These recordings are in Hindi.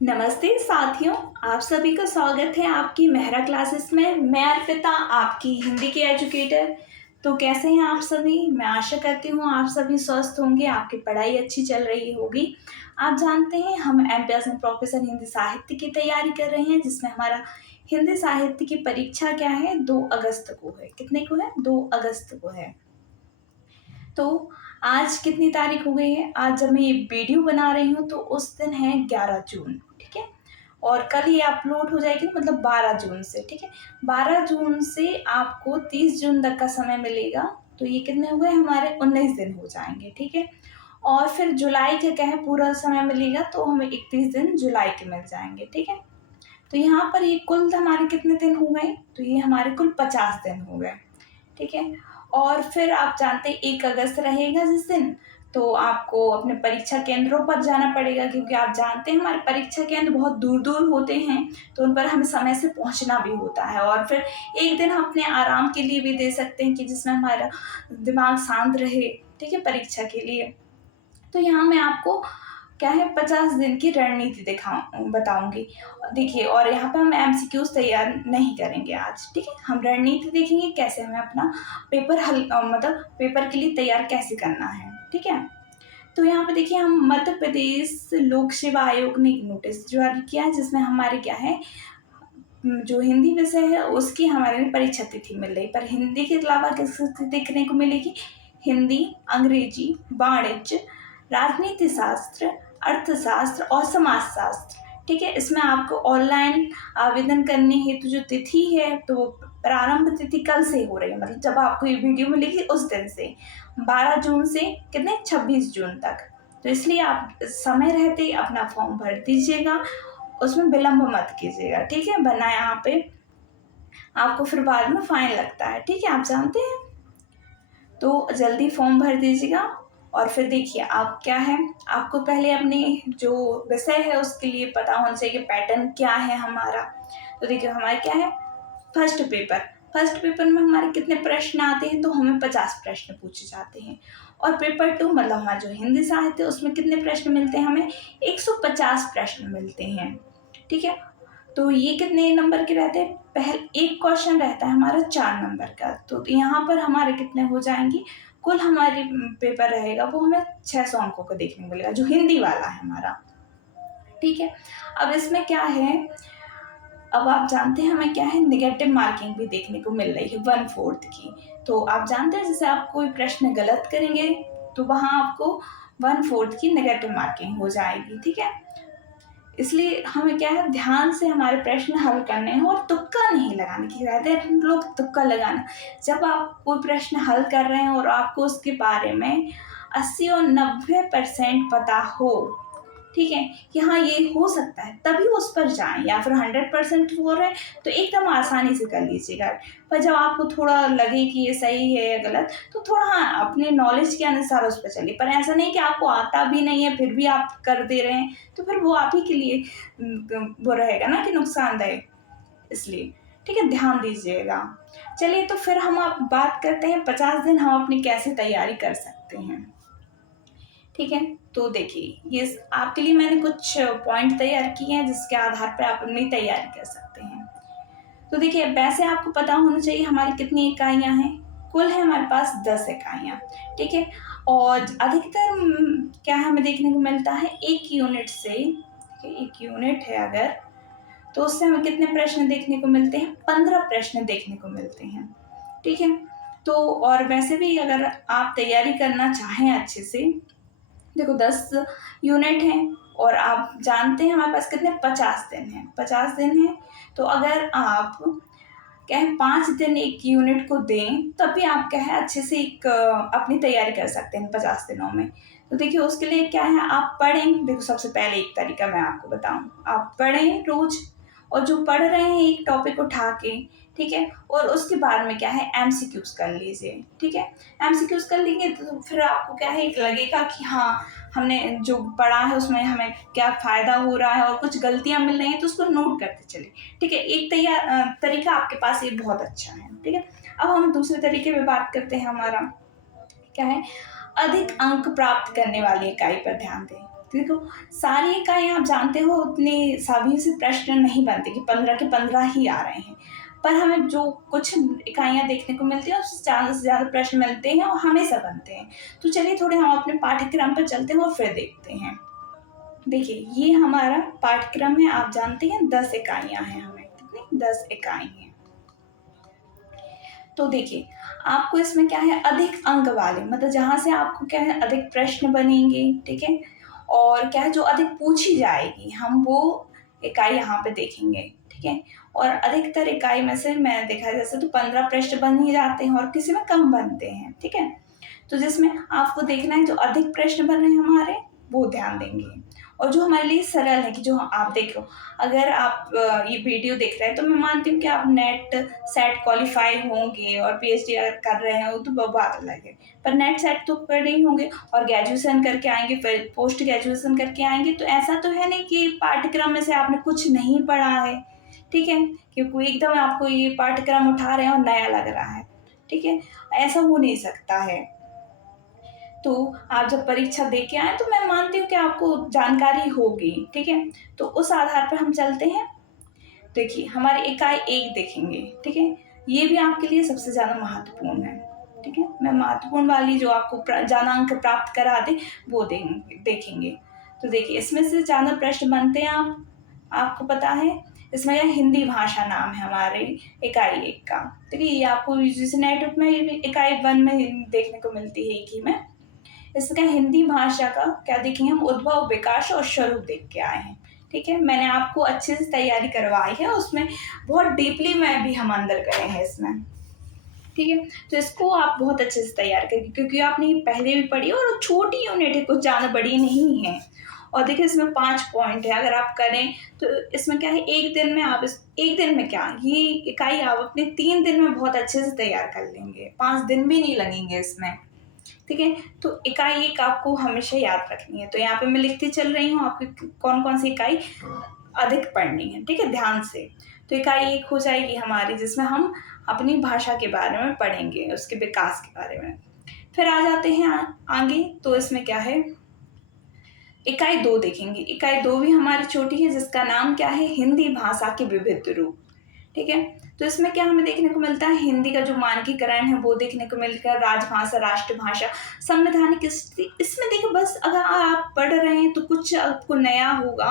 नमस्ते साथियों, आप सभी का स्वागत है आपकी मेहरा क्लासेस में। मैं अर्पिता, आपकी हिंदी की एजुकेटर। तो कैसे हैं आप सभी? मैं आशा करती हूँ आप सभी स्वस्थ होंगे, आपकी पढ़ाई अच्छी चल रही होगी। आप जानते हैं हम एमपीएस में प्रोफेसर हिंदी साहित्य की तैयारी कर रहे हैं, जिसमें हमारा हिंदी साहित्य की परीक्षा क्या है, 2 अगस्त को है। कितने को है? 2 अगस्त को है। तो आज कितनी तारीख हो गई है? आज जब मैं ये वीडियो बना रही हूँ तो उस दिन है 11 जून, ठीक है। और कल ये अपलोड हो जाएगी, मतलब 12 जून से, ठीक है। 12 जून से आपको 30 जून तक का समय मिलेगा। तो ये कितने हो गए हमारे? 19 दिन हो जाएंगे, ठीक है। और फिर जुलाई के क्या है, पूरा समय मिलेगा, तो हमें 31 दिन जुलाई के मिल जाएंगे, ठीक है। तो यहाँ पर ये कुल हमारे कितने दिन हो गए? तो ये हमारे कुल 50 दिन हो गए, ठीक है। और फिर आप जानते हैं 1 अगस्त रहेगा जिस दिन, तो आपको अपने परीक्षा केंद्रों पर जाना पड़ेगा, क्योंकि आप जानते हैं हमारे परीक्षा केंद्र बहुत दूर दूर होते हैं, तो उन पर हमें समय से पहुंचना भी होता है। और फिर एक दिन हम अपने आराम के लिए भी दे सकते हैं, कि जिसमें हमारा दिमाग शांत रहे, ठीक है, परीक्षा के लिए। तो यहाँ मैं आपको क्या है, 50 दिन की रणनीति बताऊंगी। देखिए, और यहाँ पे हम एमसीक्यूज तैयार नहीं करेंगे आज, ठीक है। हम रणनीति देखेंगे कैसे हमें अपना पेपर मतलब पेपर के लिए तैयार कैसे करना है, ठीक है। तो यहाँ पे देखिए, हम मध्य प्रदेश लोक सेवा आयोग ने एक नोटिस जारी किया है, जिसमें हमारे क्या है, जो हिंदी विषय है उसकी हमारे परीक्षा तिथि मिल रही, पर हिंदी के अलावा किस देखने को मिलेगी? हिंदी, अंग्रेजी, वाणिज्य, राजनीति शास्त्र, अर्थशास्त्र और समाजशास्त्र, ठीक है। इसमें आपको ऑनलाइन आवेदन करने हेतु जो तिथि है, तो प्रारंभ तिथि कल से हो रही है, मतलब जब आपको ये वीडियो मिलेगी उस दिन से, 12 जून से कितने, 26 जून तक। तो इसलिए आप समय रहते ही अपना फॉर्म भर दीजिएगा, उसमें विलंब मत कीजिएगा, ठीक है। वरना यहाँ पे आपको फिर बाद में फाइन लगता है, ठीक है, आप जानते हैं। तो जल्दी फॉर्म भर दीजिएगा। और फिर देखिए, आप क्या है, आपको पहले अपने जो विषय है उसके लिए पता होना चाहिए पैटर्न क्या है हमारा। तो देखिए, हमारा क्या है, फर्स्ट पेपर में हमारे कितने प्रश्न आते हैं? तो हमें 50 प्रश्न पूछे जाते हैं। और पेपर 2, मतलब हमारा जो हिंदी साहित्य है, उसमें कितने प्रश्न मिलते हैं हमें? 150 प्रश्न मिलते हैं, ठीक है। तो ये कितने नंबर के रहते हैं? पहले एक क्वेश्चन रहता है हमारा 4 नंबर का, तो यहाँ पर हमारे कितने हो जाएंगे? कुल हमारी पेपर रहेगा वो हमें 600 अंकों का देखने को मिलेगा, जो हिंदी वाला है हमारा, ठीक है। अब इसमें क्या है, अब आप जानते हैं हमें क्या है, निगेटिव मार्किंग भी देखने को मिल रही है 1/4 की। तो आप जानते हैं, जैसे आप कोई प्रश्न गलत करेंगे तो वहां आपको 1/4 की नेगेटिव मार्किंग हो जाएगी, ठीक है। इसलिए हमें क्या है, ध्यान से हमारे प्रश्न हल करने हैं, और तुक्का नहीं लगाने की। कहते हैं लोग तुक्का लगाना, जब आप कोई प्रश्न हल कर रहे हैं और आपको उसके बारे में 80 और 90% पता हो, ठीक है, कि हाँ ये हो सकता है, तभी उस पर जाएं। या फिर 100% हो रहे हैं तो एकदम आसानी से कर लीजिएगा। पर जब आपको थोड़ा लगे कि ये सही है या गलत, तो थोड़ा हाँ अपने नॉलेज के अनुसार उस पर चलिए। पर ऐसा नहीं कि आपको आता भी नहीं है फिर भी आप कर दे रहे हैं, तो फिर वो आप ही के लिए वो रहेगा ना कि नुकसानदायक। इसलिए ठीक है, ध्यान दीजिएगा। चलिए, तो फिर हम आप बात करते हैं 50 दिन हम अपनी कैसे तैयारी कर सकते हैं, ठीक है। तो देखिए, ये आपके लिए मैंने कुछ पॉइंट तैयार किए हैं, जिसके आधार पर आप अपनी तैयारी कर सकते हैं। तो देखिए, वैसे आपको पता होना चाहिए हमारी कितनी इकाइयां हैं। कुल है हमारे पास 10 इकाइयां, ठीक है। और अधिकतर क्या हमें देखने को मिलता है, एक यूनिट से, ठीक है, एक यूनिट है अगर, तो उससे हमें कितने प्रश्न देखने को मिलते हैं? 15 प्रश्न देखने को मिलते हैं, ठीक है। तो और वैसे भी अगर आप तैयारी करना चाहें अच्छे से, देखो 10 यूनिट हैं, और आप जानते हैं हमारे पास कितने, 50 दिन हैं, 50 दिन हैं। तो अगर आप क्या है, 5 दिन एक यूनिट को दें, तब भी आप क्या है अच्छे से एक अपनी तैयारी कर सकते हैं 50 दिनों में। तो देखिए, उसके लिए क्या है, आप पढ़ें। देखो, सबसे पहले एक तरीका मैं आपको बताऊं, आप पढ़ें रोज, और जो पढ़ रहे हैं एक टॉपिक उठा के, ठीक है, और उसके बाद में क्या है, एमसीक्यूज कर लीजिए, ठीक है। एमसीक्यूज कर लेंगे तो फिर आपको क्या है, एक लगेगा कि हाँ हमने जो पढ़ा है उसमें हमें क्या फ़ायदा हो रहा है, और कुछ गलतियां मिल रही हैं तो उसको नोट करते चले, ठीक है। एक तरीका आपके पास ये बहुत अच्छा है, ठीक है। अब हम दूसरे तरीके पे बात करते हैं, हमारा क्या है, अधिक अंक प्राप्त करने वाली इकाई पर ध्यान दें। देखो सारी इकाइयाँ आप जानते हो उतने सभी से प्रश्न नहीं बनते कि 15 के 15 ही आ रहे हैं, पर हमें जो कुछ इकाइयाँ देखने को मिलती हैं उससे ज़्यादा से ज़्यादा प्रश्न मिलते हैं और हमेशा बनते हैं। तो चलिए थोड़े हम अपने पाठ्यक्रम पर चलते हैं और फिर देखते हैं। देखिए ये हमारा पाठ्यक्रम है, आप जानते हैं 10 इकाइयाँ हैं, हमें कितनी 10 इकाई हैं। तो देखिए आपको इसमें क्या है, अधिक अंक वाले मतलब जहाँ से आपको क्या है अधिक प्रश्न बनेंगे, ठीक है, और क्या है जो अधिक पूछी जाएगी हम वो इकाई यहाँ पे देखेंगे, ठीक है। और अधिकतर इकाई में से मैंने देखा है जैसे तो 15 प्रश्न बन ही जाते हैं और किसी में कम बनते हैं, ठीक है। तो जिसमें आपको देखना है जो अधिक प्रश्न बन रहे हैं हमारे वो ध्यान देंगे, और जो हमारे लिए सरल है कि जो आप देखो अगर आप ये वीडियो देख रहे हैं तो मैं मानती हूँ कि आप नेट सेट क्वालिफाई होंगे और पीएचडी अगर कर रहे हैं वो तो बात अलग है, पर नेट सेट तो कर नहीं होंगे और ग्रेजुएशन करके आएंगे फिर पोस्ट ग्रेजुएशन करके आएंगे, तो ऐसा तो है नहीं कि पाठ्यक्रम में से आपने कुछ नहीं पढ़ा है, ठीक है, कि कोई एकदम आपको ये पाठ्यक्रम उठा रहे हैं और नया लग रहा है, ठीक है, ऐसा हो नहीं सकता है। तो आप जब परीक्षा दे के आए तो मैं मानती हूँ कि आपको जानकारी होगी, ठीक है। तो उस आधार पर हम चलते हैं। देखिए हमारी इकाई 1 देखेंगे, ठीक है, ये भी आपके लिए सबसे ज़्यादा महत्वपूर्ण है, ठीक है। मैं महत्वपूर्ण वाली जो आपको ज़्यादा अंक प्राप्त करा दे वो देखेंगे। तो देखिए इसमें से ज़्यादा प्रश्न बनते हैं आपको पता है, इसमें यह हिंदी भाषा नाम है हमारे इकाई 1 का, ठीक है। ये आपको जैसे नेट में इकाई 1 में देखने को मिलती है, एक ही में। इसका हिंदी भाषा का क्या देखेंगे हम, उद्भव विकास और स्वरूप देख के आए हैं, ठीक है। मैंने आपको अच्छे से तैयारी करवाई है, उसमें बहुत डीपली में भी हम अंदर गए हैं इसमें, ठीक है। तो इसको आप बहुत अच्छे से तैयार करेंगे क्योंकि आपने ये पहले भी पढ़ी है और छोटी यूनिट है, कुछ ज़्यादा बड़ी नहीं है। और देखिए इसमें 5 पॉइंट है, अगर आप करें तो इसमें क्या है एक दिन में आप एक दिन में क्या ये इकाई आप अपने 3 दिन में बहुत अच्छे से तैयार कर लेंगे, 5 दिन भी नहीं लगेंगे इसमें, ठीक है। तो इकाई 1 आपको हमेशा याद रखनी है, तो यहाँ पे मैं लिखती चल रही हूँ आपकी कौन कौन सी इकाई अधिक पढ़नी है, ठीक है, ध्यान से। तो इकाई 1 हो जाएगी हमारी जिसमें हम अपनी भाषा के बारे में पढ़ेंगे, उसके विकास के बारे में। फिर आ जाते हैं आगे, तो इसमें क्या है इकाई 2 देखेंगे। इकाई 2 भी हमारी छोटी है जिसका नाम क्या है, हिंदी भाषा के विविध रूप, ठीक है। तो इसमें क्या हमें देखने को मिलता है, हिंदी का जो मानकीकरण है वो देखने को मिलता है, राजभाषा, राष्ट्रभाषा, संवैधानिक स्थिति। इसमें देखो बस अगर आप पढ़ रहे हैं तो कुछ आपको नया होगा,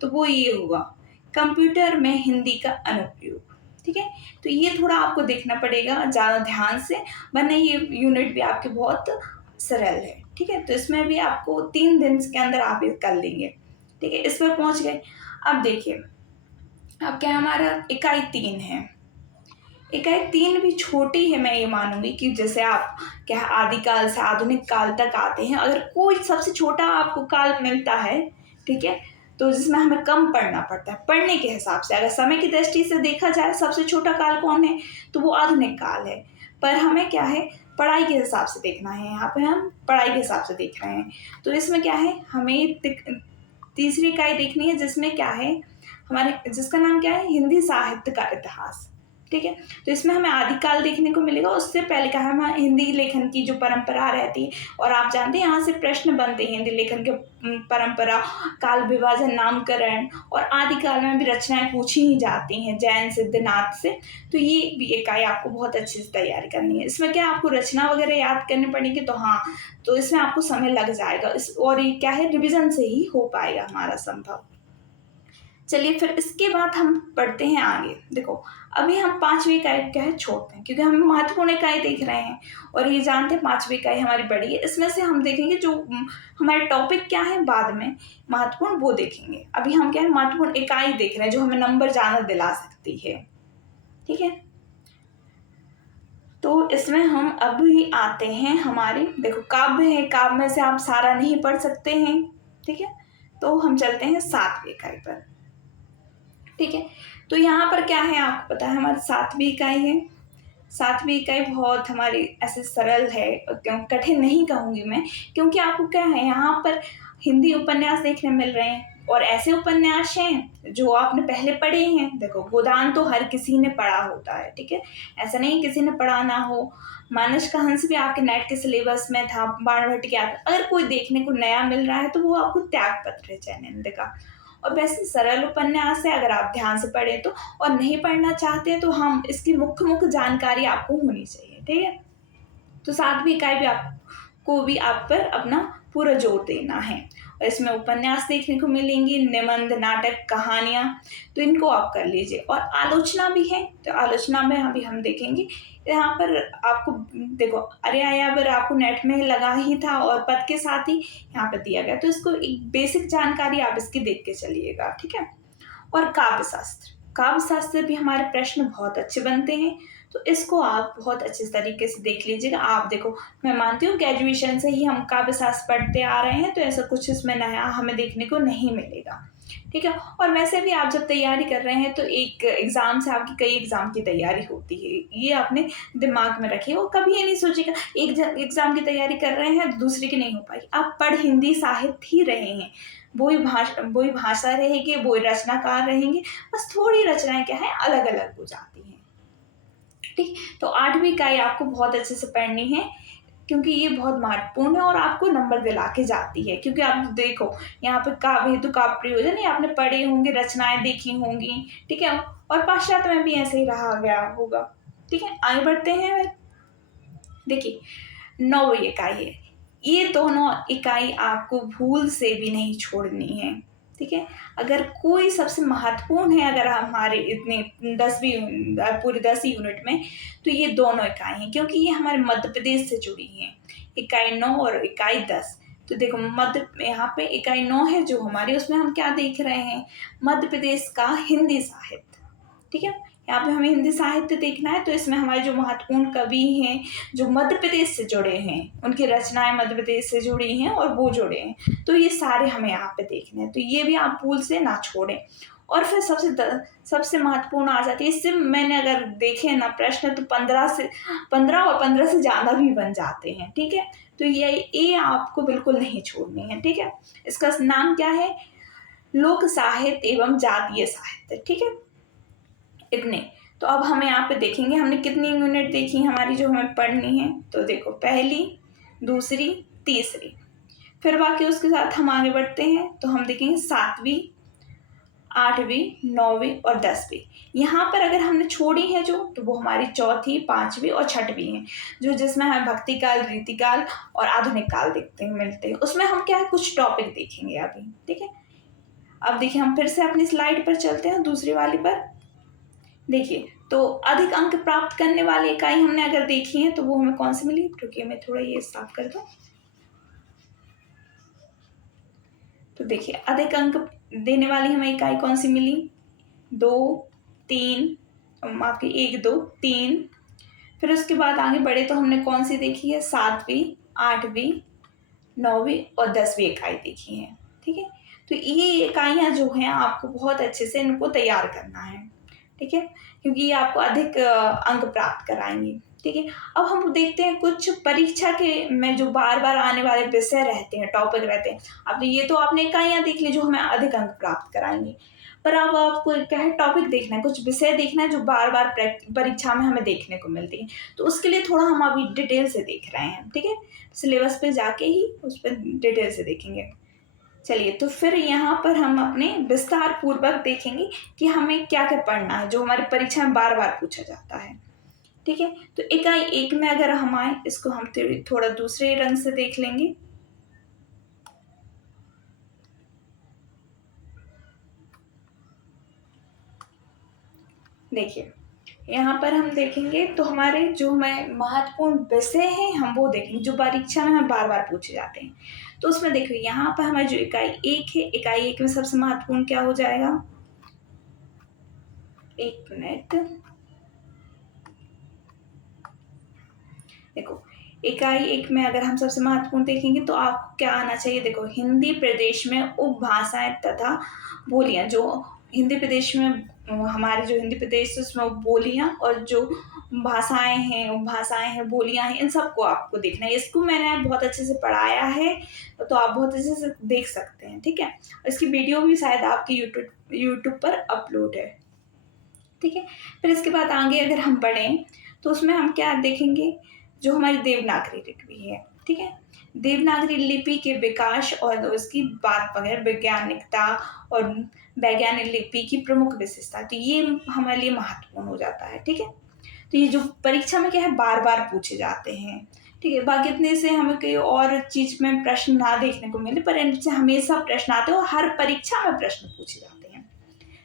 तो वो ये होगा कंप्यूटर में हिंदी का अनुप्रयोग, ठीक है। तो ये थोड़ा आपको देखना पड़ेगा ज़्यादा ध्यान से, वरना ये यूनिट भी आपके बहुत सरल है, ठीक है। तो इसमें भी आपको 3 दिन के अंदर आप ये कर लेंगे, ठीक है। इस पर पहुँच गए। अब देखिए अब क्या हमारा इकाई 3 है। इकाई 3 भी छोटी है, मैं ये मानूंगी कि जैसे आप क्या आदिकाल से आधुनिक काल तक आते हैं, अगर कोई सबसे छोटा आपको काल मिलता है, ठीक है, तो जिसमें हमें कम पढ़ना पड़ता है पढ़ने के हिसाब से, अगर समय की दृष्टि से देखा जाए सबसे छोटा काल कौन है तो वो आधुनिक काल है, पर हमें क्या है पढ़ाई के हिसाब से देखना है, यहाँ पे हम पढ़ाई के हिसाब से देख रहे हैं। तो इसमें क्या है हमें तीसरी इकाई देखनी है जिसमें क्या है हमारे जिसका नाम क्या है, हिंदी साहित्य का इतिहास, ठीक है। तो इसमें हमें आदिकाल देखने को मिलेगा, उससे पहले क्या है हमें हिंदी लेखन की जो परंपरा रहती है, और आप जानते हैं यहाँ से प्रश्न बनते हैं हिंदी लेखन के परंपरा, काल विभाजन, नामकरण, और आदिकाल में भी रचनाएं पूछी ही जाती हैं जैन सिद्धनाथ से। तो ये भी इकाई आपको बहुत अच्छे से तैयारी करनी है। इसमें क्या आपको रचना वगैरह याद करनी पड़ेगी, तो हाँ, तो इसमें आपको समय लग जाएगा, और ये क्या है रिविजन से ही हो पाएगा हमारा संभव। चलिए फिर इसके बाद हम पढ़ते हैं आगे। देखो अभी हम 5वीं इकाई क्या है छोड़ते हैं क्योंकि हम महत्वपूर्ण इकाई देख रहे हैं, और ये जानते हैं 5वीं इकाई हमारी बड़ी है, इसमें से हम देखेंगे जो हमारे टॉपिक क्या है बाद में महत्वपूर्ण वो देखेंगे। अभी हम क्या है महत्वपूर्ण इकाई देख रहे हैं जो हमें नंबर ज़्यादा दिला सकती है, ठीक है। तो इसमें हम अभी आते हैं हमारे, देखो काव्य है, काव्य में से आप सारा नहीं पढ़ सकते हैं, ठीक है। तो हम चलते हैं 7वीं इकाई पर, ठीक है। तो यहाँ पर क्या है आपको पता है हमारी 7वीं इकाई है। 7वीं इकाई बहुत हमारी ऐसे सरल है, क्यों कठिन नहीं कहूँगी मैं, क्योंकि आपको क्या है यहाँ पर हिंदी उपन्यास देखने मिल रहे हैं, और ऐसे उपन्यास हैं जो आपने पहले पढ़े हैं। देखो, गोदान तो हर किसी ने पढ़ा होता है, ठीक है, ऐसा नहीं किसी ने पढ़ा ना हो। मानस का हंस भी आपके नेट के सिलेबस में था, बाणभट्ट के अगर कोई देखने को नया मिल रहा है तो वो आपको त्यागपत्र है चैनंद का। और वैसे सरल उपन्यास है, अगर आप ध्यान से पढ़ें तो। और नहीं पढ़ना चाहते तो हम इसकी मुख्य मुख्य जानकारी आपको होनी चाहिए, ठीक है। तो 7वीं इकाई भी आपको भी आप पर अपना पूरा जोर देना है। और इसमें उपन्यास देखने को मिलेंगी, निबंध, नाटक, कहानियाँ, तो इनको आप कर लीजिए। और आलोचना भी है, तो आलोचना में अभी हम देखेंगे। यहाँ पर आपको देखो, अरे आयावर आपको नेट में लगा ही था और पद के साथ ही यहाँ पर दिया गया, तो इसको एक बेसिक जानकारी आप इसकी देख के चलिएगा, ठीक है। और काव्य शास्त्र भी हमारे प्रश्न बहुत अच्छे बनते हैं, तो इसको आप बहुत अच्छे तरीके से देख लीजिएगा। आप देखो, मैं मानती हूँ ग्रेजुएशन से ही हम काव्य शास्त्र पढ़ते आ रहे हैं, तो ऐसा कुछ इसमें नया हमें देखने को नहीं मिलेगा, ठीक है। और वैसे भी आप जब तैयारी कर रहे हैं तो एक एग्जाम से आपकी कई एग्जाम की तैयारी होती है, ये आपने दिमाग में रखिए। और कभी ये नहीं सोचिएगा एक एग्जाम की तैयारी कर रहे हैं तो दूसरे की नहीं हो पाई। आप पढ़ हिंदी साहित्य ही रहे हैं, वही भाषा रहेगी, वही रचनाकार रहेंगे, बस थोड़ी रचनाएं क्या है अलग अलग हो जाती हैं, ठीक। तो 8वीं इकाई आपको बहुत अच्छे से पढ़नी है, क्योंकि ये बहुत महत्वपूर्ण है और आपको नंबर दिला के जाती है। क्योंकि आप देखो, यहाँ पे काव्य हेतु काव्य प्रयोजन ये आपने पढ़े होंगे, रचनाएं देखी होंगी, ठीक है। और पाश्चात्य में भी ऐसे ही रहा गया होगा, ठीक है। आगे बढ़ते हैं। देखिए, 9वीं इकाई है, ये दोनों इकाई आपको भूल से भी नहीं छोड़नी है, ठीक है। अगर कोई सबसे महत्वपूर्ण है अगर हमारे इतने 10वीं पूरे 10 यूनिट में, तो ये दोनों इकाई हैं, क्योंकि ये हमारे मध्य प्रदेश से जुड़ी हैं। इकाई 9 और इकाई 10। तो देखो, मध्य यहाँ पे इकाई 9 है जो हमारी, उसमें हम क्या देख रहे हैं, मध्य प्रदेश का हिंदी साहित्य, ठीक है। यहाँ पे हमें हिंदी साहित्य देखना है, तो इसमें हमारे जो महत्वपूर्ण कवि हैं जो मध्य प्रदेश से जुड़े हैं, उनकी रचनाएं मध्य प्रदेश से जुड़ी हैं और वो जुड़े हैं, तो ये सारे हमें यहाँ पे देखने हैं, तो ये भी आप भूल से ना छोड़ें। और फिर सबसे महत्वपूर्ण आ जाती है, इससे मैंने अगर देखे ना प्रश्न तो 15 और 15 से ज़्यादा भी बन जाते हैं, ठीक है। तो ये आपको बिल्कुल नहीं छोड़नी है, ठीक है। इसका नाम क्या है, लोक साहित्य एवं जातीय साहित्य, ठीक है। इतने तो अब हम यहाँ पे देखेंगे हमने कितनी यूनिट देखी हमारी जो हमें पढ़नी है। तो देखो, पहली, दूसरी, तीसरी, फिर बाकी उसके साथ हम आगे बढ़ते हैं तो हम देखेंगे 7वीं, 8वीं, 9वीं और 10वीं। यहाँ पर अगर हमने छोड़ी है जो, तो वो हमारी चौथी, 5वीं और 6वीं है, जो जिसमें हमें भक्ति काल, रीतिकाल और आधुनिक काल मिलते हैं। उसमें हम क्या है कुछ टॉपिक देखेंगे अभी, ठीक है। अब देखिए, हम फिर से अपनी स्लाइड पर चलते हैं, दूसरी वाली पर। देखिए, तो अधिक अंक प्राप्त करने वाली इकाई हमने अगर देखी है तो वो हमें कौन सी मिली, क्योंकि मैं थोड़ा ये साफ कर दूं। तो देखिए, अधिक अंक देने वाली हमें इकाई कौन सी मिली, 2, 3, आपकी 1, 2, 3। फिर उसके बाद आगे बढ़े तो हमने कौन सी देखी है, 7वीं, 8वीं, 9वीं और 10वीं इकाई देखी है, ठीक है। तो ये इकाइयाँ जो हैं आपको बहुत अच्छे से इनको तैयार करना है, ठीक है, क्योंकि ये आपको अधिक अंक प्राप्त कराएंगी, ठीक है। अब हम देखते हैं कुछ परीक्षा के में जो बार बार आने वाले विषय रहते हैं, टॉपिक रहते हैं। अब ये तो आपने इकाइयाँ देख ली जो हमें अधिक अंक प्राप्त कराएंगी, पर अब आपको क्या है टॉपिक देखना है, कुछ विषय देखना है जो बार बार परीक्षा में हमें देखने को मिलती है। तो उसके लिए थोड़ा हम अभी डिटेल से देख रहे हैं, ठीक है। सिलेबस पे जाके ही उस पर डिटेल से देखेंगे। चलिए, तो फिर यहाँ पर हम अपने विस्तार पूर्वक देखेंगे कि हमें क्या क्या पढ़ना है जो हमारी परीक्षा में बार बार पूछा जाता है, ठीक है। तो इकाई 1 में अगर हम आए, इसको हम थोड़ा दूसरे रंग से देख लेंगे। देखिए, यहाँ पर हम देखेंगे तो हमारे जो हमें महत्वपूर्ण विषय हैं हम वो देखेंगे जो परीक्षा में हमें बार बार पूछे जाते हैं। तो उसमें देखिए, यहाँ पर हमारी जो इकाई 1 है, इकाई 1 में सबसे महत्वपूर्ण क्या हो जाएगा, 1 मिनट, देखो, इकाई 1 में अगर हम सबसे महत्वपूर्ण देखेंगे तो आपको क्या आना चाहिए, देखो, हिंदी प्रदेश में उपभाषाएं तथा बोलियां, जो हिंदी प्रदेश में हमारे जो हिंदी प्रदेश है उसमें बोलियाँ और जो भाषाएँ हैं, बोलियाँ हैं, इन सबको आपको देखना है। इसको मैंने बहुत अच्छे से पढ़ाया है, तो आप बहुत अच्छे से देख सकते हैं, ठीक है? इसकी वीडियो भी शायद आपके यूट्यूब पर अपलोड है, ठीक है? फिर इसके बाद आगे अगर हम बढ़ें, तो उसमें हम क्या देखेंगे, जो हमारी देवनागरी लिपि है, ठीक है? देवनागरी लिपि के विकास और उसकी बात वगैरह वैज्ञानिकता और वैज्ञानिक लिपि की प्रमुख विशेषता, तो ये हमारे लिए महत्वपूर्ण हो जाता है, ठीक है? तो ये जो परीक्षा में क्या है बार-बार पूछे जाते हैं, ठीक है? बाकी इतने से हमें कोई और चीज़ में प्रश्न ना देखने को मिले, पर इनसे हमेशा प्रश्न आते हैं और हर परीक्षा में प्रश्न पूछे जाते हैं।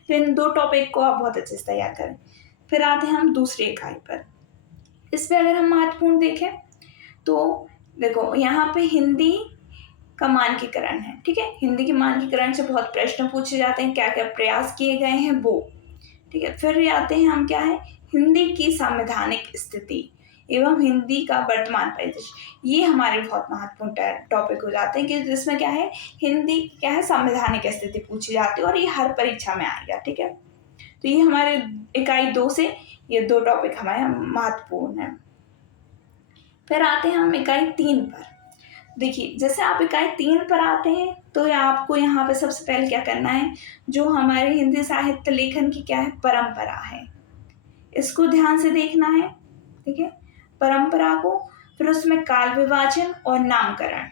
तो इन 2 टॉपिक को आप बहुत अच्छे से तैयार करें। फिर आते हैं हम दूसरी इकाई पर। इसमें अगर हम महत्वपूर्ण देखें, तो देखो यहाँ पे हिंदी का मानकीकरण है, ठीक है? हिंदी के मानकीकरण से बहुत प्रश्न पूछे जाते हैं, क्या-क्या प्रयास किए गए हैं वो, ठीक है? फिर आते हैं हम क्या है, हिंदी की संवैधानिक स्थिति एवं हिंदी का वर्तमान परिदृश्य। ये हमारे बहुत महत्वपूर्ण टॉपिक हो जाते हैं कि जिसमें क्या है, हिंदी की क्या है संवैधानिक स्थिति पूछी जाती है और ये हर परीक्षा में आएगा, ठीक है? तो ये हमारे इकाई 2 से ये 2 टॉपिक हमारे महत्वपूर्ण हैं। फिर आते हैं हम इकाई 3 पर। देखिए, जैसे आप इकाई 3 पर आते हैं, तो आपको यहाँ पे सबसे पहले क्या करना है, जो हमारे हिंदी साहित्य लेखन की क्या है परंपरा है, इसको ध्यान से देखना है, ठीक है? परंपरा को, फिर उसमें काल विभाजन और नामकरण,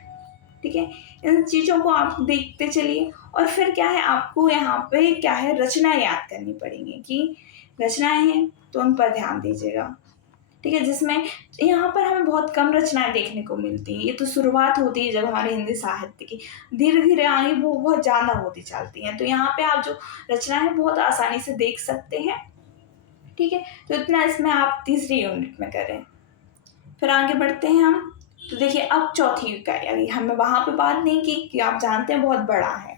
ठीक है? इन चीज़ों को आप देखते चलिए और फिर क्या है आपको यहाँ पे क्या है रचनाएँ याद करनी पड़ेंगी कि रचनाएँ हैं, तो उन पर ध्यान दीजिएगा, ठीक है? जिसमें यहाँ पर हमें बहुत कम रचनाएँ देखने को मिलती हैं। ये तो शुरुआत होती है जब हमारे हिंदी साहित्य की, धीरे-धीरे आगे वो बहुत ज़्यादा होती चलती हैं। तो यहाँ पे आप जो रचनाएँ हैं बहुत आसानी से देख सकते हैं, ठीक है? तो इतना इसमें आप तीसरी यूनिट में करें। फिर आगे बढ़ते हैं हम, तो देखिए अब चौथी इकाई आ गई। हमने वहाँ पे बात नहीं की कि आप जानते हैं बहुत बड़ा है।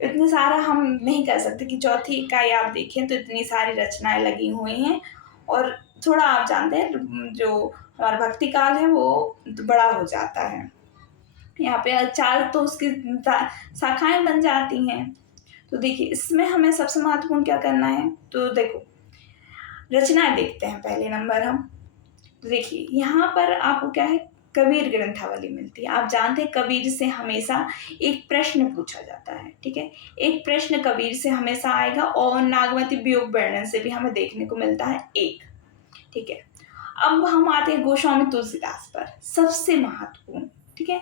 इतने सारा हम नहीं कर सकते कि चौथी इकाई आप देखें तो इतनी सारी रचनाएँ लगी हुई हैं और थोड़ा आप जानते हैं जो हमारा भक्ति काल है वो बड़ा हो जाता है। यहाँ पे 4 तो उसकी शाखाएँ बन जाती हैं। तो देखिए इसमें हमें सबसे महत्वपूर्ण क्या करना है, तो देखो रचनाएँ देखते हैं पहले नंबर हम। तो देखिए यहाँ पर आपको क्या है कबीर ग्रंथावली मिलती है। आप जानते हैं कबीर से हमेशा एक प्रश्न पूछा जाता है, ठीक है? एक प्रश्न कबीर से हमेशा आएगा और नागमती वियोग वर्णन से भी हमें देखने को मिलता है एक, ठीक है? अब हम आते हैं गोस्वामी तुलसीदास पर, सबसे महत्वपूर्ण, ठीक है?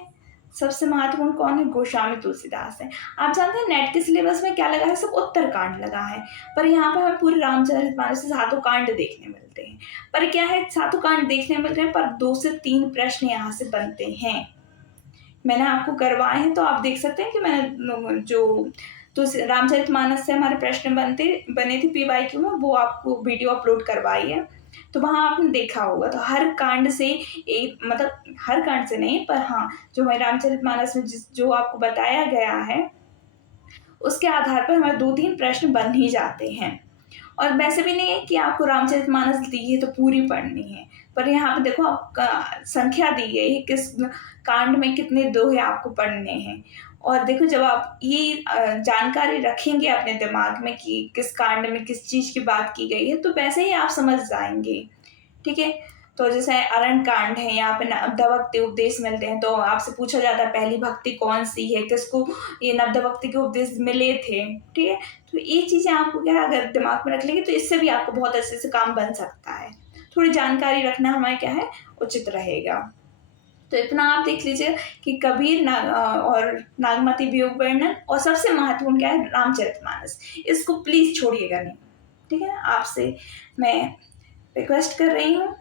सबसे महत्वपूर्ण कौन है? गोस्वामी तुलसीदास है। आप जानते हैं नेट के सिलेबस में क्या लगा है? सब उत्तरकांड लगा है, पर यहाँ पे हमें पूरे रामचरितमानस से सातों कांड देखने मिलते हैं। पर क्या है सातों कांड देखने मिल रहे हैं पर 2 से 3 प्रश्न यहाँ से बनते हैं। मैंने आपको करवाए हैं तो आप देख सकते हैं कि मैंने जो तो रामचरितमानस से हमारे प्रश्न बने थे पीवाईक्यू में, वो आपको वीडियो अपलोड करवाई है, तो वहाँ आपने देखा होगा। तो हर कांड से एक मतलब हर कांड से नहीं पर हाँ, जो हमारे रामचरितमानस में जो आपको बताया गया है, उसके आधार पर हमारे 2-3 प्रश्न बन ही जाते हैं। और वैसे भी नहीं है कि आपको रामचरितमानस दी है तो पूरी पढ़नी है, पर यहाँ पे देखो आपका संख्या दी गई है किस कांड में कितने दोहे आपको पढ़ने हैं। और देखो जब आप ये जानकारी रखेंगे अपने दिमाग में कि किस कांड में किस चीज़ की बात की गई है, तो वैसे ही आप समझ जाएँगे, ठीक है? तो जैसे अरण्य कांड है, यहाँ पे नवदा भक्ति उपदेश मिलते हैं, तो आपसे पूछा जाता है पहली भक्ति कौन-सी है, किसको ये नवदा भक्ति के उपदेश मिले थे, ठीक है? तो ये चीज़ें आपको क्या है अगर दिमाग में रख लेंगे तो इससे भी आपको बहुत अच्छे से काम बन सकता है। थोड़ी जानकारी रखना हमारे क्या है उचित रहेगा। तो इतना आप देख लीजिए कि कबीर और नागमती वियोग वर्णन और सबसे महत्वपूर्ण क्या है रामचरितमानस। इसको प्लीज़ छोड़िएगा नहीं, ठीक है? आपसे मैं रिक्वेस्ट कर रही हूँ।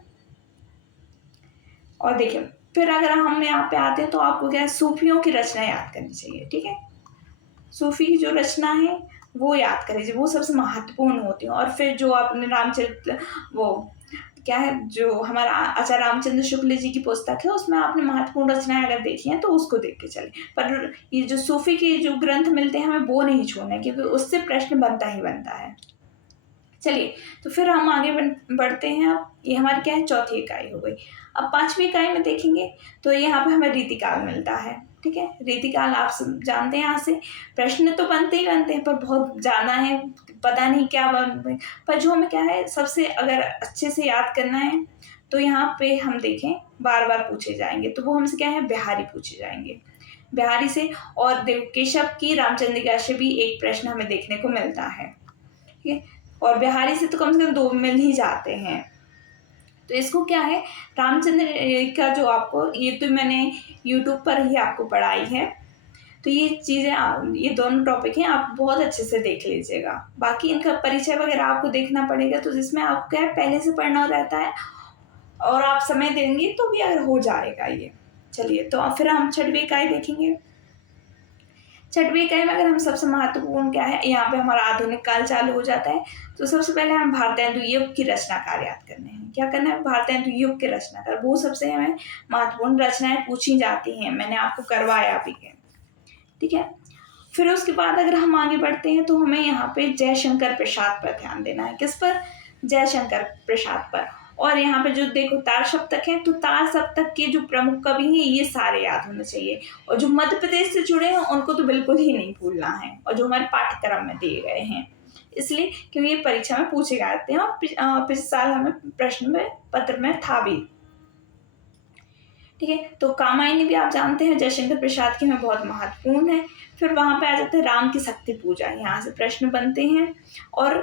और देखिए फिर अगर हम यहाँ पे आते हैं तो आपको क्या है सूफियों की रचना याद करनी चाहिए, ठीक है? सूफी की जो रचना है वो याद करिए, वो सबसे महत्वपूर्ण होती हैं। और फिर जो आपने रामचरित वो क्या है जो हमारा आचार्य रामचंद्र शुक्ल जी की पुस्तक है उसमें आपने महत्वपूर्ण रचनाएं अगर देखी हैं तो उसको देख के चलें। पर ये जो सूफी के जो ग्रंथ मिलते हैं हमें वो नहीं छोड़ना है क्योंकि उससे प्रश्न बनता ही बनता है। चलिए तो फिर हम आगे बढ़ते हैं। अब ये हमारी क्या है चौथी इकाई हो गई। अब 5वीं इकाई में देखेंगे तो यहाँ पे हमें रीतिकाल मिलता है, ठीक है। रीतिकाल आप सब जानते हैं, यहाँ से प्रश्न तो बनते ही बनते हैं, पर बहुत ज़्यादा है, पता नहीं क्या बन, पर जो हमें क्या है सबसे अगर अच्छे से याद करना है तो यहाँ पे हम देखें बार बार पूछे जाएंगे, तो वो हमसे क्या है बिहारी पूछे जाएंगे, बिहारी से। और केशव की रामचंद्रिका से भी एक प्रश्न हमें देखने को मिलता है, ठीक है। और बिहारी से तो कम से कम 2 मिल ही जाते हैं। तो इसको क्या है, रामचंद्र का जो आपको, ये तो मैंने यूट्यूब पर ही आपको पढ़ाई है, तो ये चीज़ें ये दोनों टॉपिक हैं, आप बहुत अच्छे से देख लीजिएगा। बाकी इनका परिचय वगैरह आपको देखना पड़ेगा, तो जिसमें आपको क्या है पहले से पढ़ना रहता है, और आप समय देंगे तो भी अगर हो जाएगा ये। चलिए, तो फिर हम छठवीं इकाई देखेंगे। छठवीं इकाई में अगर हम सबसे महत्वपूर्ण क्या है, यहाँ पे हमारा आधुनिक काल चालू हो जाता है। तो सबसे पहले हम भारतेंदु युग की रचनाकार याद करने हैं। क्या करना है, भारतेंदु युग के रचनाकार, वो सबसे हमें महत्वपूर्ण रचनाएं पूछी जाती हैं, मैंने आपको करवाया भी है, ठीक है। फिर उसके बाद अगर हम आगे बढ़ते हैं तो हमें यहाँ पे जयशंकर प्रसाद पर ध्यान देना है। किस पर, जयशंकर प्रसाद पर। और यहाँ पे जो देखो तार सप्तक है, तो तार सप्तक के जो प्रमुख कवि हैं ये सारे याद होने चाहिए, और जो मध्य प्रदेश से जुड़े हैं उनको तो बिल्कुल ही नहीं भूलना है, और जो हमारे पाठ्यक्रम में दिए गए हैं, इसलिए क्योंकि ये परीक्षा में पूछे जाते हैं, और पिछले साल हमें प्रश्न में पत्र में था भी, ठीक है। तो कामायनी भी आप जानते हैं जयशंकर प्रसाद की में बहुत महत्वपूर्ण है। फिर वहां पे आ जाते हैं राम की शक्ति पूजा, यहाँ से प्रश्न बनते हैं। और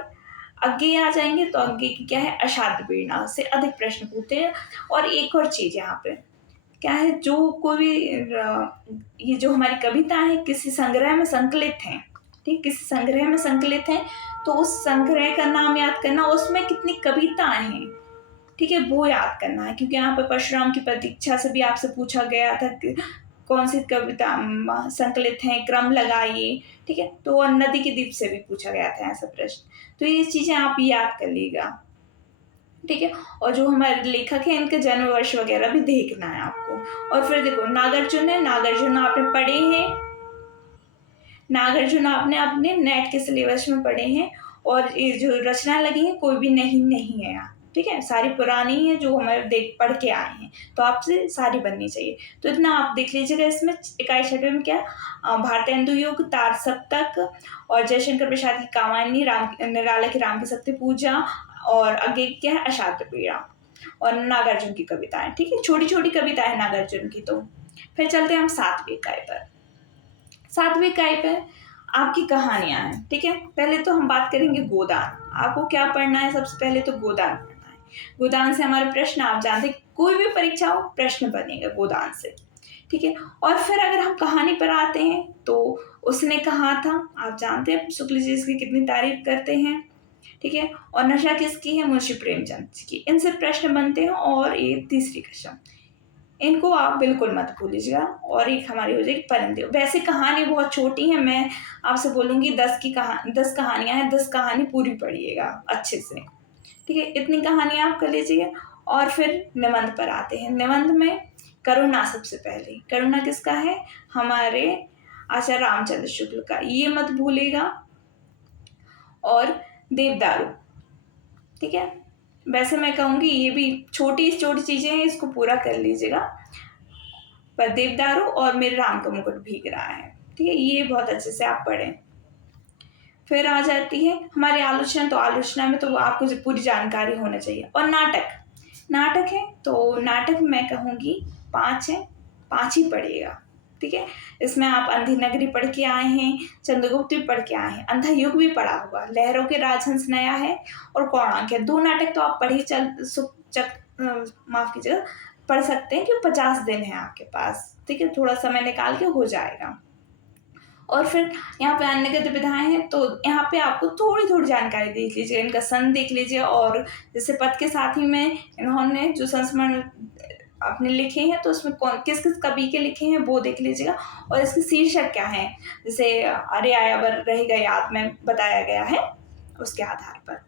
आगे आ जाएंगे तो आगे की क्या है, अषाढ़ वीणा से अधिक प्रश्न पूछते हैं। और एक और चीज यहाँ पे क्या है, जो कोई भी ये जो हमारी कविता है किसी संग्रह में संकलित है, ठीक, किसी संग्रह में संकलित है, तो उस संग्रह का नाम याद करना, उसमें कितनी कविताएं हैं, ठीक है, वो याद करना है। क्योंकि यहाँ पे परशुराम की प्रतीक्षा से भी आपसे पूछा गया था कि कौन सी कविता संकलित है, क्रम लगाइए, ठीक है। तो और नदी के द्वीप से भी पूछा गया था ऐसा प्रश्न, तो ये चीजें आप याद कर लीजिएगा, ठीक है। और जो हमारे लेखक हैं इनके जन्म वर्ष वगैरह भी देखना है आपको। और फिर देखो नागार्जुन है, नागार्जुन आपने पढ़े हैं, नागार्जुन आपने अपने नेट के सिलेबस में पढ़े हैं। और ये जो रचना लगी है कोई भी नहीं नहीं है यहाँ, ठीक है, सारी पुरानी है जो हमारे देख पढ़ के आए हैं, तो आपसे सारी बननी चाहिए। तो इतना आप देख लीजिएगा। इसमें इकाई छठवें में क्या, भारतेंदु युग, तार सप्तक, और जयशंकर प्रसाद की कामायनी, निराला की राम की शक्ति पूजा, और आगे क्या है अषाढ़ पीड़ा, और नागार्जुन की कविताएं, ठीक है, छोटी छोटी कविताएं नागार्जुन की। तो फिर चलते हैं हम 7वीं इकाई पर। 7वीं इकाई पे आपकी कहानियां हैं, ठीक है। पहले तो हम बात करेंगे गोदान। आपको क्या पढ़ना है, सबसे पहले तो गोदान पढ़ना है। गोदान से हमारे प्रश्न आप जानते हैं, कोई भी परीक्षा हो प्रश्न बनेगा गोदान से, ठीक है। और फिर अगर हम कहानी पर आते हैं तो उसने कहा था, आप जानते हैं शुक्ल जी इसकी कितनी तारीफ करते हैं, ठीक है। और नशा किसकी है, मुंशी प्रेमचंद की। इनसे प्रश्न बनते हैं। और ये तीसरी कसम, इनको आप बिल्कुल मत भूलिएगा। और एक हमारी हो जाएगी परिंदे। वैसे कहानी बहुत छोटी है, मैं आपसे बोलूंगी 10 कहानियां हैं, 10 कहानी पूरी पढ़िएगा अच्छे से, ठीक है। इतनी कहानियां आप कर लीजिए। और फिर निबंध पर आते हैं। निबंध में करुणा, सबसे पहले करुणा किसका है, हमारे आचार्य रामचंद्र शुक्ल का, ये मत भूलेगा। और देवदारू, ठीक है। वैसे मैं कहूँगी ये भी छोटी छोटी चीजें हैं, इसको पूरा कर लीजिएगा। पर देवदारू और मेरे राम का मुकुट भीग रहा है, ठीक है, ये बहुत अच्छे से आप पढ़ें। फिर आ जाती है हमारी आलोचना। तो आलोचना में तो आपको पूरी जानकारी होना चाहिए। और नाटक, नाटक है तो नाटक मैं कहूँगी 5 है, 5 ही पढ़िएगा, ठीक है। इसमें आप अंधी नगरी पढ़ के आए हैं, चंद्रगुप्त भी पढ़ के आए हैं, अंधा युग भी पढ़ा होगा, लहरों के राजहंस नया है, और कोणार्क है। 2 नाटक तो आप पढ़ ही माफ कीजिएगा, पढ़ सकते हैं, क्योंकि 50 दिन है आपके पास, ठीक है, थोड़ा समय निकाल के हो जाएगा। और फिर यहाँ पे अन्य गतिविधियां हैं, तो यहाँ पे आपको थोड़ी थोड़ी जानकारी देख लीजिए, इनका सन देख लीजिए। और जैसे पद के साथ ही में इन्होंने जो संस्मरण अपने लिखे हैं, तो उसमें कौन किस किस कवि के लिखे हैं वो देख लीजिएगा। और इसके शीर्षक क्या है, जैसे अरे आया बर रहेगा याद में बताया गया है, उसके आधार पर।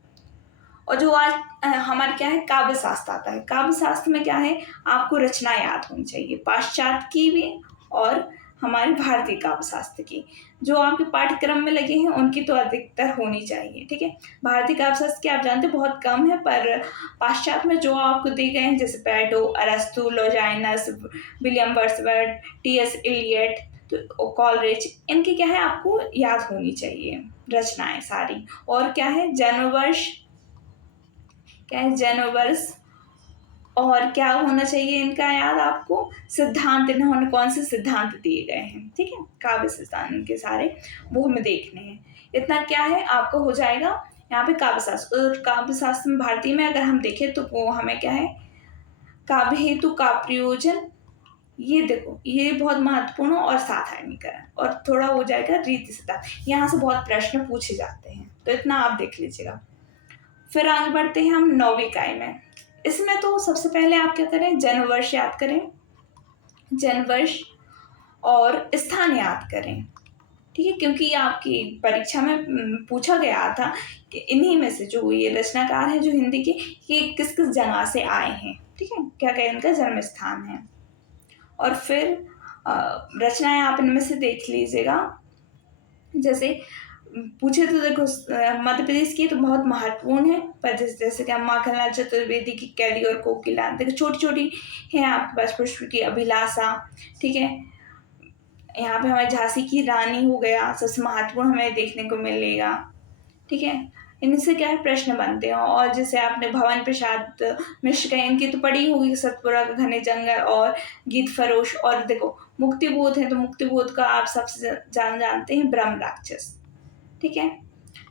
और जो आज हमारे क्या है काव्य शास्त्र आता है। काव्य शास्त्र में क्या है, आपको रचना याद होनी चाहिए, पाश्चात्य की भी और हमारे भारतीय काव्य शास्त्र की, जो आपके पाठ्यक्रम में लगे हैं उनकी तो अधिकतर होनी चाहिए, ठीक है। भारतीय काव्य शास्त्र की आप जानते हैं बहुत कम है, पर पाश्चात्य में जो आपको दिए गए हैं जैसे प्लेटो, अरस्तु, लॉजाइनस, विलियम वर्ड्सवर्थ, टी.एस. इलियट, तो कॉलरिज, इनकी क्या है आपको याद होनी चाहिए रचनाएं सारी। और क्या है जन्मवर्ष, क्या है जन्मवर्ष, और क्या होना चाहिए इनका याद आपको, सिद्धांत, इन्होंने कौन से सिद्धांत दिए गए हैं, ठीक है, काव्य सिद्धांत के सारे वो हमें देखने हैं। इतना क्या है आपको हो जाएगा यहाँ पे काव्य शास्त्र। और काव्य शास्त्र में भारतीय में अगर हम देखें तो वो हमें क्या है, काव्य हेतु का प्रयोजन, ये देखो ये बहुत महत्वपूर्ण और साधारणीकरण, और थोड़ा हो जाएगा रीति सिद्धांत। यहाँ से बहुत प्रश्न पूछे जाते हैं, तो इतना आप देख लीजिएगा। फिर आगे बढ़ते हैं हम 9वीं इकाई में। इसमें तो सबसे पहले आप क्या करें, जन्मवर्ष याद करें, जन्मवर्ष और स्थान याद करें, ठीक है, क्योंकि ये आपकी परीक्षा में पूछा गया था कि इन्हीं में से जो ये रचनाकार हैं जो हिंदी के, ये किस किस जगह से आए हैं, ठीक है, क्या क्या इनका जन्म स्थान है। और फिर रचनाएं आप इनमें से देख लीजिएगा। जैसे पूछे तो देखो मध्य प्रदेश की तो बहुत महत्वपूर्ण है, पर जैसे कि माखनलाल चतुर्वेदी की कैरी और कोकिला, देखो छोटी छोटी है आपके पास, पुष्प की अभिलाषा, ठीक है, यहाँ पे हमारे झांसी की रानी हो गया, सबसे महत्वपूर्ण हमें देखने को मिलेगा, ठीक है। इनसे क्या है प्रश्न बनते हैं। और जैसे आपने भवन प्रसाद मिश्र का इनकी तो पढ़ी होगी, सतपुरा का घने जंगल और गीत फरोश। और देखो मुक्तिबोध है, तो मुक्तिबोध का आप सबसे जानते हैं ब्रह्म राक्षस, ठीक है।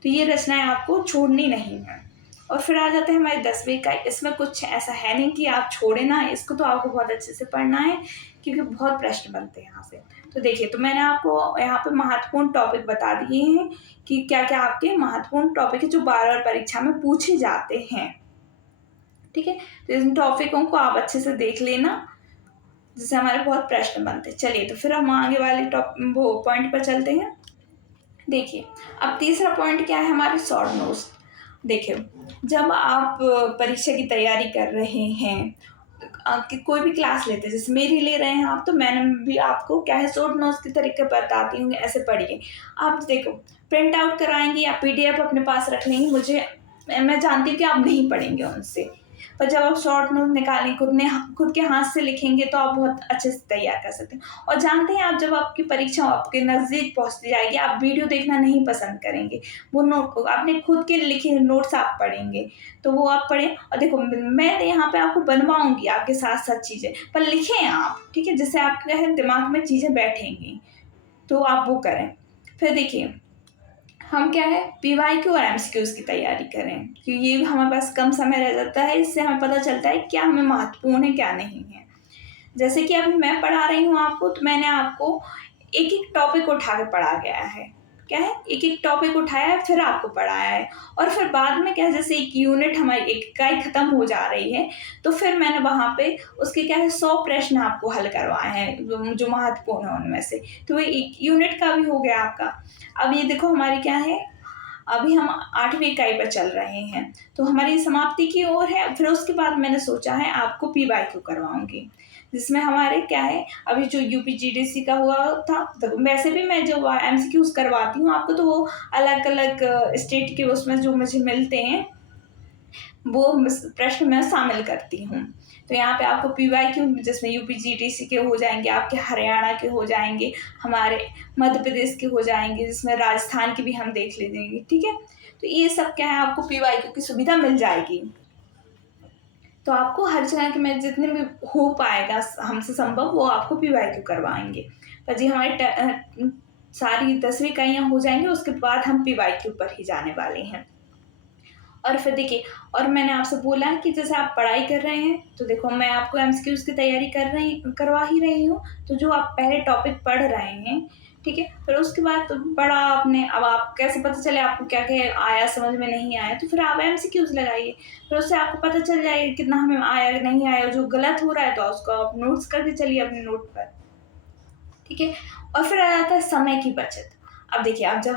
तो ये रचनाएं आपको छोड़नी नहीं है। और फिर आ जाते हैं हमारे 10वीं का। इसमें कुछ ऐसा है नहीं कि आप छोड़े ना, इसको तो आपको बहुत अच्छे से पढ़ना है, क्योंकि बहुत प्रश्न बनते हैं यहाँ से। तो देखिए, तो मैंने आपको यहाँ पे महत्वपूर्ण टॉपिक बता दिए हैं कि क्या क्या आपके महत्वपूर्ण टॉपिक है जो बार-बार परीक्षा में पूछे जाते हैं, ठीक है। तो इन टॉपिकों को आप अच्छे से देख लेना, जिससे हमारे बहुत प्रश्न बनते हैं। चलिए, तो फिर हम आगे वाले वो पॉइंट पर चलते हैं। देखिए, अब तीसरा पॉइंट क्या है हमारे, शॉर्ट नोट्स। देखिए, जब आप परीक्षा की तैयारी कर रहे हैं, कि कोई भी क्लास लेते हैं, जैसे मेरी ले रहे हैं आप, तो मैंने भी आपको क्या है शॉर्ट नोट्स के तरीके बताती हूँ, ऐसे पढ़िए। आप देखो, प्रिंट आउट कराएंगे या पीडीएफ अपने पास रख लेंगे, मैं जानती हूँ कि आप नहीं पढ़ेंगे उनसे, पर जब आप शॉर्ट नोट निकालें, खुद के हाथ से लिखेंगे, तो आप बहुत अच्छे से तैयार कर सकते हैं। और जानते हैं आप, जब आपकी परीक्षा आपके नज़दीक पहुँचती जाएगी, आप वीडियो देखना नहीं पसंद करेंगे, वो नोट अपने खुद के लिखे नोट्स आप पढ़ेंगे, तो वो आप पढ़ें। और देखो, मैं यहाँ पे आपको बनवाऊंगी आपके साथ साथ चीज़ें, पर लिखें आप, ठीक है, जिससे आपके दिमाग में चीज़ें बैठेंगी, तो आप वो करें। फिर देखिए, हम क्या है पीवाईक्यू और एमसीक्यूज की तैयारी करें, क्योंकि ये हमारे पास कम समय रह जाता है, इससे हमें पता चलता है क्या हमें महत्वपूर्ण है क्या नहीं है। जैसे कि अभी मैं पढ़ा रही हूँ आपको, तो मैंने आपको एक एक टॉपिक उठा के पढ़ा गया है, क्या है एक एक टॉपिक उठाया है, फिर आपको पढ़ाया है। और फिर बाद में क्या है, जैसे एक यूनिट हमारी एक इकाई खत्म हो जा रही है, तो फिर मैंने वहाँ पे उसके क्या है 100 प्रश्न आपको हल करवाए हैं, जो महत्वपूर्ण है उनमें से, तो वो एक यूनिट का भी हो गया आपका। अब ये देखो हमारी क्या है, अभी हम 8वीं इकाई पर चल रहे हैं, तो हमारी समाप्ति की ओर है। फिर उसके बाद मैंने सोचा है आपको पीवाईक्यू करवाऊंगी, जिसमें हमारे क्या है, अभी जो यूपीजीडीसी का हुआ था, तो वैसे भी मैं जो एमसीक्यूज करवाती हूँ आपको, तो वो अलग अलग स्टेट के उसमें जो मुझे मिलते हैं वो प्रश्न मैं शामिल करती हूँ। तो यहाँ पे आपको पीवाईक्यू, जिसमें यूपीजीडीसी के हो जाएंगे, आपके हरियाणा के हो जाएंगे, हमारे मध्य प्रदेश के हो जाएंगे, जिसमें राजस्थान के भी हम देख लेंगे, ठीक है। तो ये सब क्या है आपको पीवाईक्यू की सुविधा मिल जाएगी। तो आपको हर जगह के में जितने भी हो पाएगा हमसे संभव, वो आपको पीवाईक्यू करवाएंगे। पर जी हमारी सारी 10वीं इकाइयाँ हो जाएंगी, उसके बाद हम पीवाईक्यू पर ही जाने वाले हैं। और फिर देखिए, और मैंने आपसे बोला कि जैसे आप पढ़ाई कर रहे हैं, तो देखो मैं आपको एमसीक्यूज की तैयारी करवा ही रही हूँ, तो जो आप पहले टॉपिक पढ़ रहे हैं, ठीक है, फिर उसके बाद तो पढ़ा आपने, अब आप कैसे पता चले आपको क्या क्या आया समझ में नहीं आया, तो फिर आप एमसीक्यूज लगाइए, फिर उससे आपको पता चल जाएगा कितना हमें आया नहीं आया। जो गलत हो रहा है तो उसको आप नोट्स करके चलिए अपने नोट पर, ठीक है। और फिर आ जाता है समय की बचत। अब देखिए, अब जब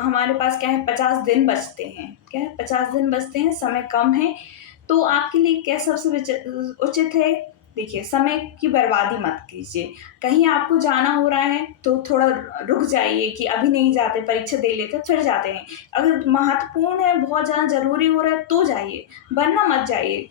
हमारे पास क्या है 50 दिन बचते हैं, क्या है 50 दिन बचते हैं, समय कम है, तो आपके लिए क्या सबसे उचित है देखिए, समय की बर्बादी मत कीजिए। कहीं आपको जाना हो रहा है तो थोड़ा रुक जाइए कि अभी नहीं जाते, परीक्षा दे लेते फिर जाते हैं। अगर महत्वपूर्ण है, बहुत ज़्यादा ज़रूरी हो रहा है तो जाइए, वरना मत जाइए,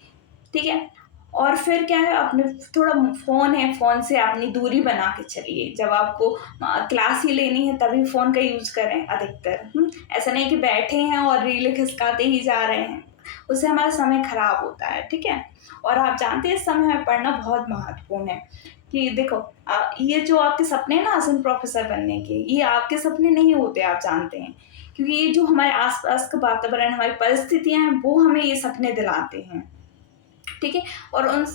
ठीक है? और फिर क्या है, अपने थोड़ा फ़ोन है, फ़ोन से अपनी दूरी बना के चलिए। जब आपको क्लास ही लेनी है तभी फ़ोन का यूज़ करें अधिकतर। ऐसा नहीं कि बैठे हैं और रीलें खिसकाते ही जा रहे हैं, उससे हमारा समय खराब होता है, ठीक है? और आप जानते हैं इस समय में पढ़ना बहुत महत्वपूर्ण है कि देखो ये जो आपके सपने हैं ना आसन प्रोफ़ेसर बनने के, ये आपके सपने नहीं होते, आप जानते हैं। क्योंकि ये जो हमारे आस-पास का वातावरण, हमारी परिस्थितियाँ हैं, वो हमें ये सपने दिलाते हैं। ठीक है? और उन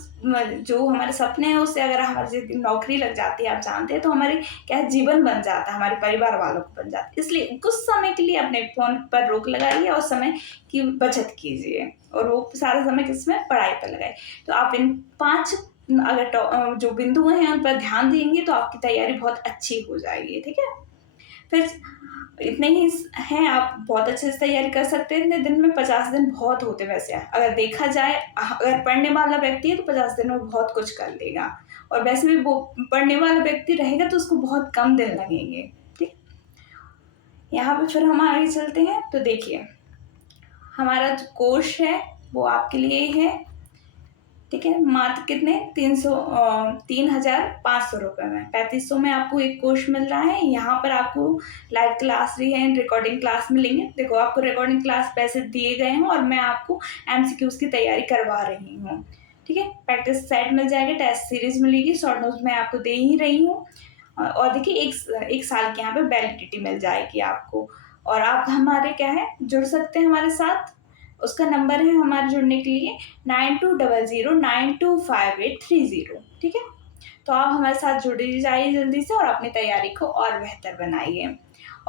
जो हमारे सपने हैं उससे अगर हमारी जैसे नौकरी लग जाती है, आप जानते हैं, तो हमारे क्या है, जीवन बन जाता है, हमारे परिवार वालों को बन जाता है। इसलिए कुछ समय के लिए अपने फ़ोन पर रोक लगाइए और समय की बचत कीजिए और वो सारा समय किसमें, पढ़ाई पर लगाइए। तो आप इन 5 अगर जो बिंदु हैं उन पर ध्यान देंगे तो आपकी तैयारी बहुत अच्छी हो जाएगी, ठीक है? फिर इतने ही हैं, आप बहुत अच्छे से तैयारी कर सकते हैं। इतने दिन में 50 दिन बहुत होते हैं वैसे, अगर देखा जाए। अगर पढ़ने वाला व्यक्ति है तो 50 दिन में बहुत कुछ कर लेगा, और वैसे भी वो पढ़ने वाला व्यक्ति रहेगा तो उसको बहुत कम दिन लगेंगे, ठीक। यहाँ पे फिर हम आगे चलते हैं तो देखिए, हमारा जो कोर्स है वो आपके लिए ही है, ठीक है? मात्र कितने, 3,500 रुपये में, 3500 में आपको एक कोर्स मिल रहा है। यहाँ पर आपको लाइव क्लास भी है, रिकॉर्डिंग क्लास मिलेंगे। देखो, आपको रिकॉर्डिंग क्लास पैसे दिए गए हैं और मैं आपको एमसीक्यूज़ की तैयारी करवा रही हूँ, ठीक है? प्रैक्टिस सेट मिल जाएगा, टेस्ट सीरीज़ मिलेगी, शॉर्ट नोट्स मैं आपको दे ही रही हूँ। और देखिए, एक साल की यहाँ पे वैलिडिटी मिल जाएगी आपको। और आप हमारे क्या है, जुड़ सकते हैं हमारे साथ। उसका नंबर है हमारे जुड़ने के लिए 9200925830, ठीक है? तो आप हमारे साथ जुड़ जाइए जल्दी से और अपनी तैयारी को और बेहतर बनाइए।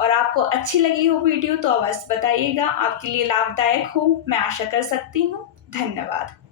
और आपको अच्छी लगी हो वीडियो तो अवश्य बताइएगा, आपके लिए लाभदायक हो, मैं आशा कर सकती हूँ। धन्यवाद।